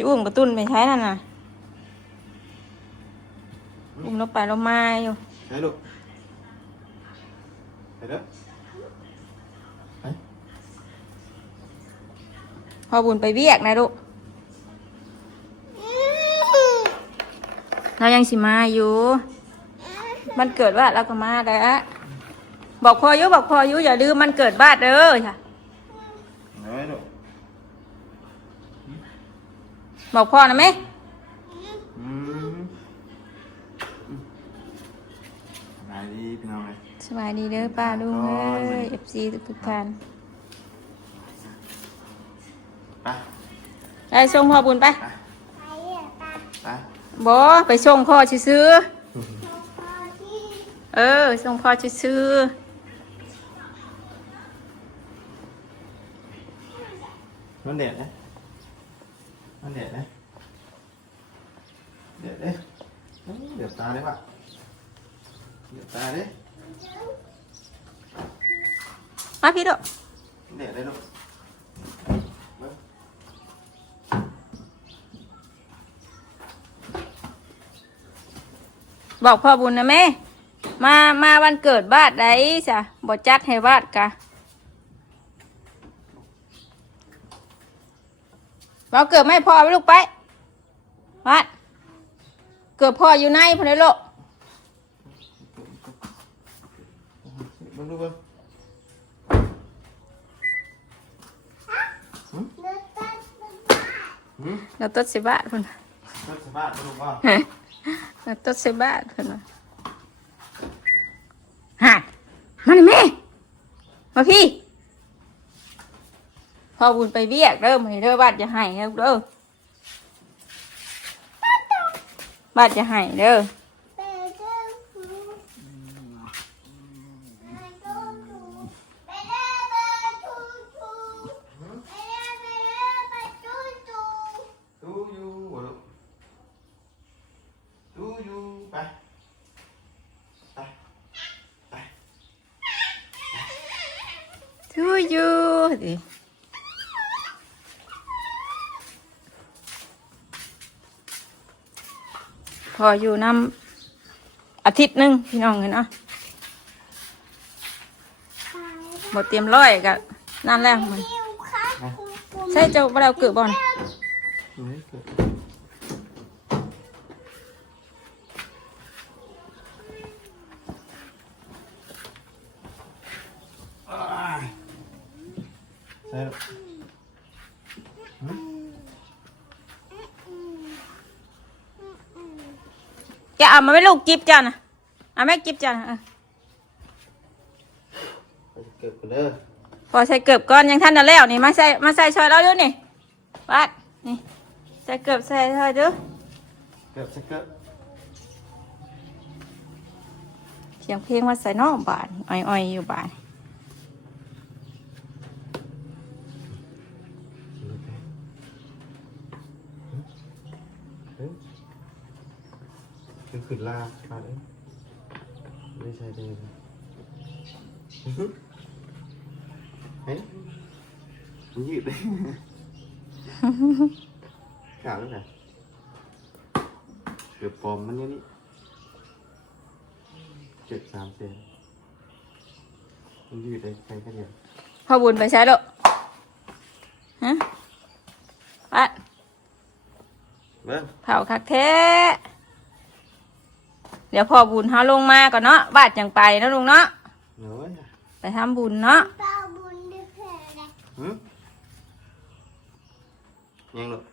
ชิอุ้มกระตุ้นไปใช้นั่นน่ะ อุ้มเราไปเรามาอยู่ใช่ลูกไปเด้อไปพอบุญไปเวียกนะลูกเรายังสิมาอยู่ มันเกิดว่าเราก็มาแล้วบอกพออยุบอกพออยุอย่าลืมมันเกิดบ้านเด้อค่ะไหนลูก บอกพ่อนะไหมอืมไหนดีพี่น้องเลยสบายดีเด้อป้าลุงเอ้ยเอฟซีทุกๆท่านไปไปส่งพ่อบุญไปไปไปบอไปส่งพ่อซื้อๆเออส่งพ่อซื้อมันเด็ดนะ มันเด็ดนะเด็ดเด้เอ้ยเด็ดตาได้ปะเด็ดตาเด้ๆมาพี่ดูเด็ดได้ลูกเบิ่งบอกพ่อบุญนะแม่ มา มาวันเกิดบ้านไดจ้ะบ่จัดให้วาดกะ เราเกิดไม่พอไปลูกไปวัดเกิดพ่ออยู่ในพอได้ลูกเบิ่งดูเบิ่งหืมเราต้นสิบาทพุ่นเพิ่นสบายบ่ลูกบ่เราต้นสิบาทพุ่นน่ะฮะมานี่แม่มาพี่ พ่อบุญไปเวียกเด้อมานี่เด้อบ้านจะให้เด้อเด้อบ้านจะให้เด้อดูอยู่บ่ลูกดูอยู่ไปไปไปทูยูดิพ ออยู่น้ำอาทิตย์หนึ่งพี่น้องเห็นเนาะหมดเตรียมร้อยกับนั่นแหละมันใช่เจ้าบ่ได้เอาเกิดบอลเฮ้ยเกิดอ้ายใส่ลูกหืม จะเอามาไม่ลูกกิบจ้านะเอาแม่กิบจ้านะเออไปเกิดกันเด้อพอใส่เกิบก้อนยังท่านจะแล้วนี่มาใส่มาใส่ชอยเราดูนี่วัดนี่ใส่เกิบใส่ชอยดูเกิดสักเกิดเสียงเพลงว่าใส่นอกบานอ่อยๆอยู่บานเฮ้ย คือขึ้นลาขาดเอ้ยไม่ใช่เด้ออื้อหือเฮ้ยมันยืดเลยขาดแล้วไงเกือบปลอมมันเนี่ยนี่เจ็ดสามเซนมันยืดได้แค่แค่เดียวพอบุญไปใช้ลูกฮะวัดเบิ้งเผาคักแท้ เดี๋ยวพอบุญเฮาลงมาก่อนเนาะบาดจังไปเนาะลุงเนาะเน้อยไปทำบุญเนาะหืมยังลูก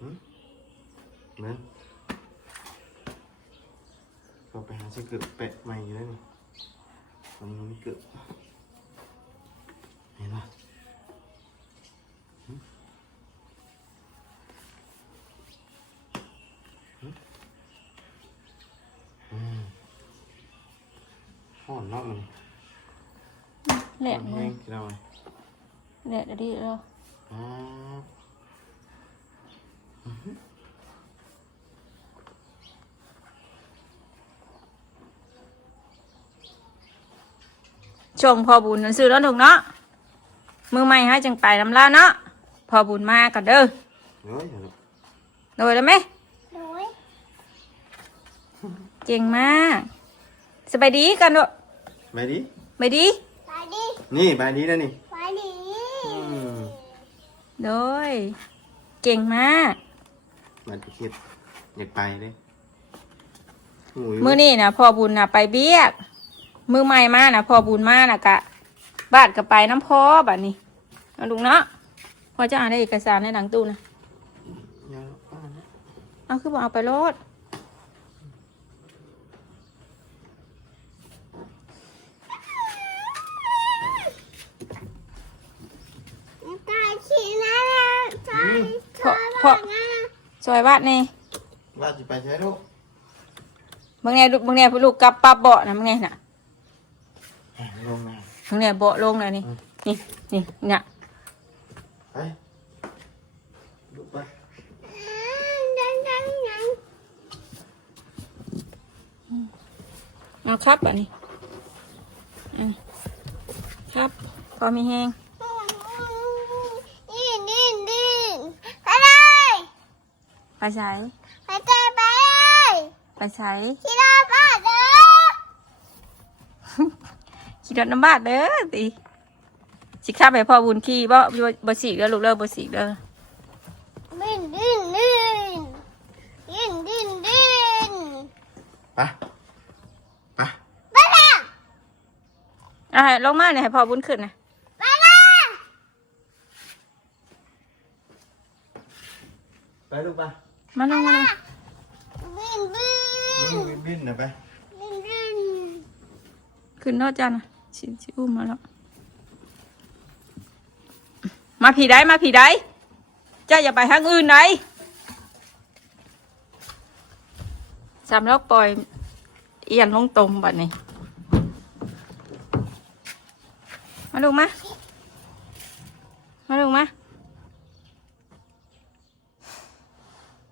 หืมเบิ้งก็ไปหาซื้อเกือบแปะใหม่อยู่แล้วนี่ตอนนี้มันเกือบ แหลห่อกนเลแห้ยงกินเอาไว้แหลกเดี๋ยวดีแล้วอ่าชมพอบุญนั่นซื้อแล้วลุงเนาะมือใหม่ให้จังไปลำลาเนาะพอบุญมากันเด้อเฮ้ยเดี๋ยวโดยแล้วไหมโดยเก่งมาก สบายดีกันเด้อไปดิไปดีไปดิ นี่ไปดิแล้วนี่ไปดิอืมโดย เก่งมาก มันจะคิดอยากไปเลยโอ้ยมื้อนี้นะพอบุญนะไปเบี้ยก มือใหม่มานะพอบุญมานะกะบ้านก็ไปน้ำพอบัดนี้เอาลุงเนาะพอจะอ่านได้เอกสารในหลังตู้นะอย่าป้านะเอาคือบอกเอาไปรถ ตายขี้นะตายตายบ้านนะ สวยวาดนี่ว่าจะไปใช้ลูกบางแน่ลูกบางแน่ลูกกลับปรับเบาะนะบางแน่น่ะลงมาบางแน่เบาะลงเลยนี่นี่นี่เนี่ยไปลูกไปดังดังดังเอาครับอันนี้อืมครับพอมีแห้ง ดินดินดินไปเลย ไปใช้ไปเตะไปเลยไปใช้ที่รอบ้านเด้อขี่รถน้ำบาดเด้อติสิข้าไปพ่อบุญขี่บ่บ่บ่สีเด้อลูกเด้อบ่สีเด้อดินดินดินดินดินดินไปไปไปเลยอะลงมาเนี่ยให้พ่อบุญขึ้นนะไปเลยไปลูกไป มาลงมาลงบินบินบินบินหน่อยไปบินบินขึ้นรถจ้านะชิชิอุ้มมาแล้ว มาผีได้มาผีได้เจ้าอย่าไปทางอื่นไหนสามแล้วปล่อยเอียนลงตมบัดนี้ มาลูกมา มาลูกมา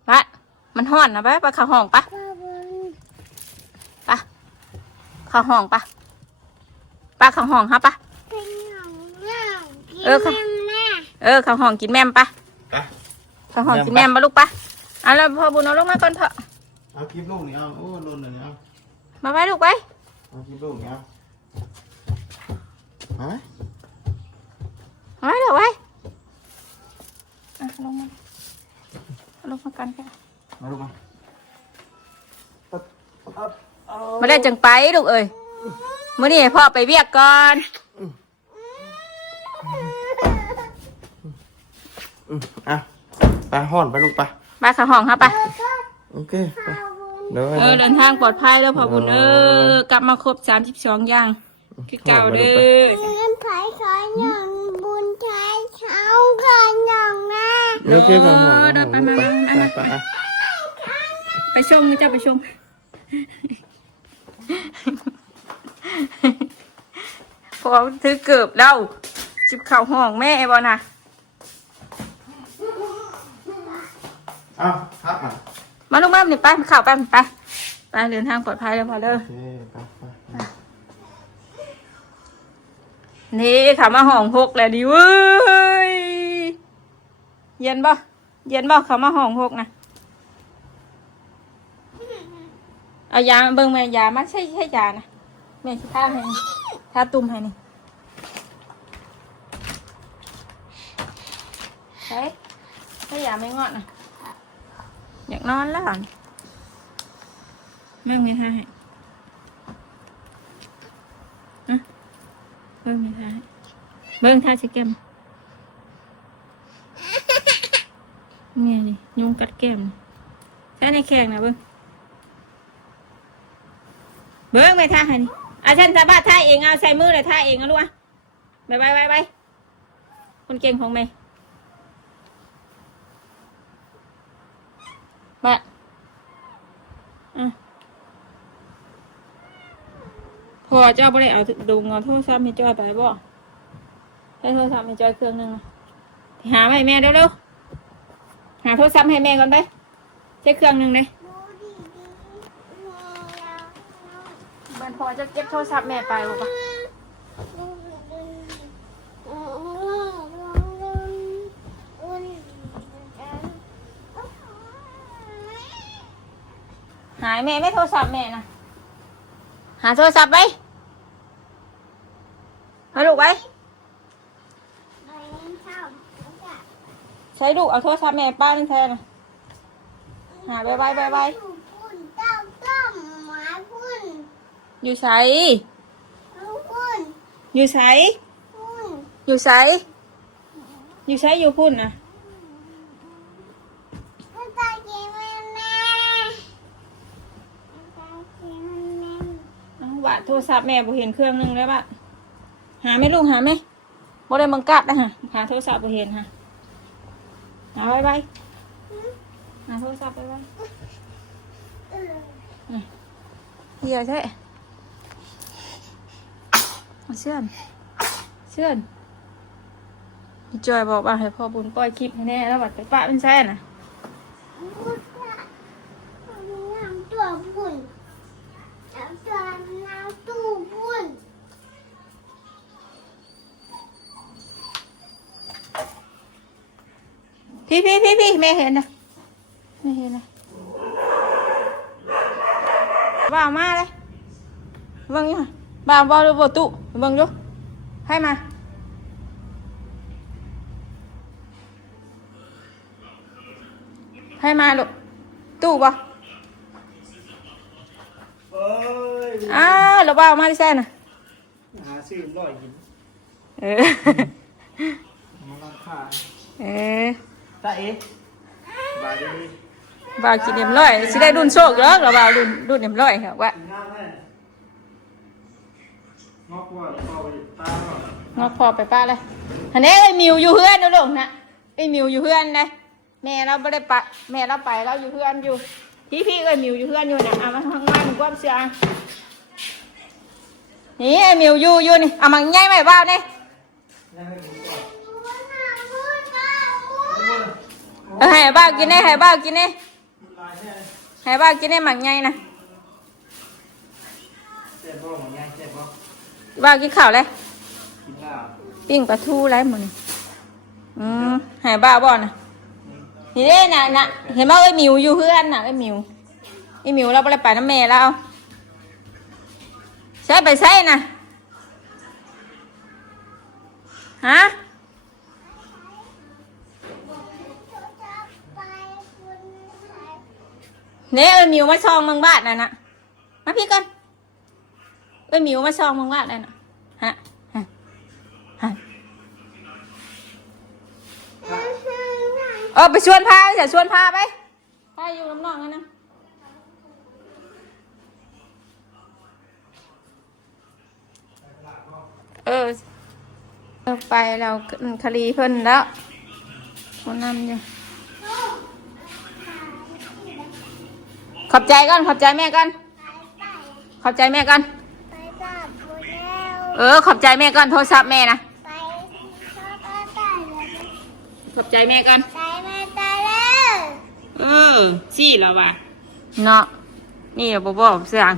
ปะ มันห่อนนะปะปะเข้าห้องปะพ่อบุญปะเข้าห้องปะปะเข้าห้องฮะปะเป็นหนังหนังกินเออค่ะแม่แม่เออเข้าห้องกินแม่มปะไปเข้าห้องแม่มกินแม่มปะลูกปะเอาแล้วพอบุญเอาลงมาก่อนเถอะเอาคลิปลูกนี่เอาโอ้ลุนเลยเอามาไว้ลูกไว้เอาคลิปลูกนี่เอาเอาไหมเอาไว้เดี๋ยวไว้อะลงมาเอาลงมากันค่ะ มาลูกมาปั๊บปั๊บเอามาได้จังไปลูกเอ้ยมื่อนี้ให้พ่อไปเวียกก่อนอืมอะไปห่อนไปลูกไปมาเข้าห้องฮะปะโอเคไปเดี๋ยวเออเดินทางปลอดภัยแล้วพอบุญเออกลับมาครบสามสิบสองอย่างคือเก่าเด้อเงินไผ่ขอหนังบุญไทยเขาก่อนหนังนะโอเคไปห่อนไปห่อนลูกไปไป ไปอะไปชมเจ้าไปชมพอถือเกือบแล้วจิบเข่าห้องแม่บอนะเอาครับอะมาลูกมาเนี่ยไปเข่าไปไปไปเดินทางปลอดภัยแล้วพอเด้อโอเคไปไปนี่ขามาห้องหกแล้วดิเว้ยเย็นบ่เย็นบ่ขามาห้องหกนะ เอายาเบิ่งแม่ยามาใช่ใช่ยานะแม่สิท่าให้นี่ท่าตุ่มให้นี่ใช่ใช่ยาไม่งอดนะอยากนอนแล้วเบิ่งไม่ท่าให้อะเบิ่งไม่ท่าให้เบิ่งท่าสิแก้มเนี่ยนี่ยุงกัดแก้มนี่ใช่ในแข้งนะเบิ่ง เบิ้งไม่ท่าให้นี่อาฉันสามารถท่าเองเอาใส่มือเลยท่าเองเอาลูกอะไปไปไปไปคนเก่งของแม่มาอะพอเจ้าไปได้เอาดูเงาโทรศัพท์ให้จอยไปบ่ให้โทรศัพท์ให้จอยเครื่องหนึงหามาให้แม่เร็วๆหาโทรศัพท์ให้แม่ก่อนไปใช้เครื่องหนึงเลย มันพอจะเก็บโทรศัพท์แม่ไปหรือเปล่าหายแม่ไม่โทรศัพท์แม่นะหาโทรศัพท์ไปหาลูกไปใช้ลูกเอาโทรศัพท์แม่ป้าแทนหาบายบายบายบาย อยู่ใสลูกพุ่นอยู่ใสพุ่นอยู่ใสอยู่ใสอยู่พุ่นนะมันตาเกมันแม่มันตาเกมันแม่เอาบาทโทรศัพท์แม่บ่เห็นเครื่องนึงแล้วบะหาไหม่ลูกหาไหมบ่ได้มังกัดนะฮะหาโทรศัพท์บ่เห็นฮะหาไปไปหาโทรศัพท์ไปไปเออเฮียใช่ เอาเชื่อนเชื่อนพี่จอยบอกว่าให้พ่อบุญปล่อยคลิปให้แน่แล้วบัดไปปะเป็นแซ่น่ะพุ่นละน้ำตัวพุ่นน้ำตัวน้ำตู้พุ่นพี่พี่พี่พี่แม่เห็นนะไม่เห็นนะบ่าวมาเลยเบิ่งอยู่ค่ะบ่าวบ่าวดูบ่ตุเบิ่งอยู่ให้มาให้มาลูกตู้ บ่เอ้ยอ้าวแล้วบ่าวมาที่แซ่น่ะหาซื้อร้อยกินเออมันราคาเออตาเอ๊ะบาทดีบ่าวกินเรียบร้อยสิได้รุ่นโชคเด้อแล้วบ่าวรุ่นรุ่นเรียบร้อยค่ะว่ากินง่ายแน่ งอกว่าเข้าไปตาเนาะงอกพอไปป้าเลยอันนี้ไอ้มิวอยู่เพื่อนนะลูกนะไอ้มิวอยู่เพื่อนนะแม่เราไม่ได้ไปแม่เราไปเราอยู่เพื่อนอยู่ พี่พี่ไอ้มิวอยู่เพื่อนอยู่นะเอามาทางบ้านมึงก้มเสียนี่ไอ้มิวอยู่อยู่นี่เอามาง่ายไหมบ้าเนี่ยไม่ถึงก่อนพุ่นน้ำพุ่นน้ำพุ่นเออให้บ้ากินเนี่ยให้บ้ากินเนี่ยลายแค่ให้บ้ากินเนี่ยหมักง่ายนะเจ็บบ่ของยังเจ็บบ่ บ้ากินข้าวเลยกินข้าวปิ้งปลาทูไรหมดนี่อืมให้บ้าบ่นะนี่เด้น่ะน่ะเห็นไหมไอ้มิวอยู่เพื่อนน่ะไอ้มิวไอ้มิวเราไม่ได้ไปน้ำแม่แล้วใช้ไปใช้นะฮะจะไปพุ่นไหนเนี่ยเอ้ยหมิวมาซองเมืองบ้านน่ะนะมาพี่กัน เอ้ยหมิวมาซองเมืองบ้านน่ะนะฮะฮะฮะเออไปชวนพาไปเถอะชวนพาไปพาอยู่น้ำนองกันนะเออเออไปเราคลีเพิ่นแล้วคนนำอยู่ขอบใจก่อนขอบใจแม่ก่อนขอบใจแม่ก่อน ไปบ้านพุ่นแล้ว เออ ขอบใจแม่ก่อนโทรศัพท์แม่นะ ไปชอบบ้าตายแล้วขอบใจแม่ก่อน ไปมาตายแล้ว เออ สี่แล้วว่ะ เนาะ นี่อย่าบอกบอกเสียง